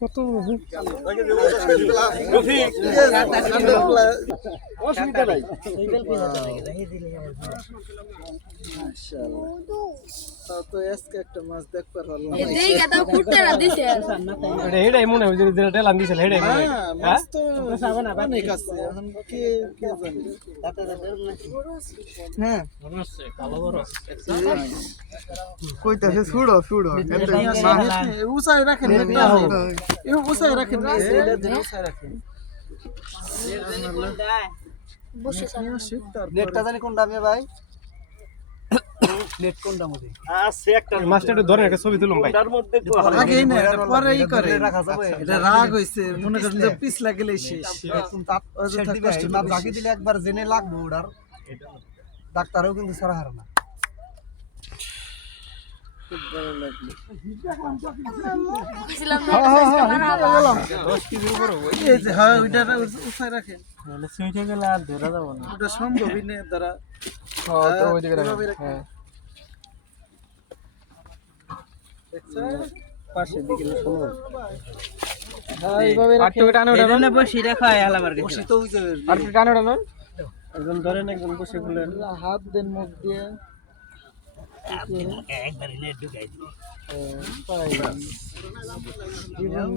কত অসুবিধা নাই তো আজকে একটা মাছ দেখতে পারলাম এই গাদা ফুটটা দিছে এটাই মনে হয় যে টেলান দিছিল এটাই মনে হয় মাছ তো অনেক আছে এখন কে কে জানে হ্যাঁ ভালো বড় কইতাছে ছুড়ো ছুড়ো উসাই রাখেন এই উসাই রাখেন এটা দেন উসাই রাখেন বসে নেটটা জানি কোনটা আমি ভাই নেট কোনটা মধ্যে আছে একটা মাস্টার ধরে একটা ছবি তুলুম ভাই তার মধ্যে আগেই না এটা পরেই করে এটা রাগ হইছে মনে করেন যে পিছ লাগলে শেষ এখন তাপ কষ্ট না জাগি দিলে একবার জেনে লাগবে ওড়ার ডাক্তারও কিন্তু সারা হারে না খুব ভালো লাগলো কইছিলাম না 10 কেজি উপরে এই যে হ্যাঁ ওইটা উঠায় রাখেন তাহলে সুইটে গেলে আর ধরা যাব না ওটা সম্ভবই না দ্বারা তো ওই দিকে রাখেন হ্যাঁ পাশে দিকে সম্ভব হ্যাঁ এইভাবে রাখতে টানে ওটা না বসি রাখা আলাবার কাছে বসি তো ওই যে আর কি টানে ওটা একদম ধরেন একদম বসে খুলেন হাত দেন মুখ দিয়ে একবার নেট ঢুকাই দিই জীবন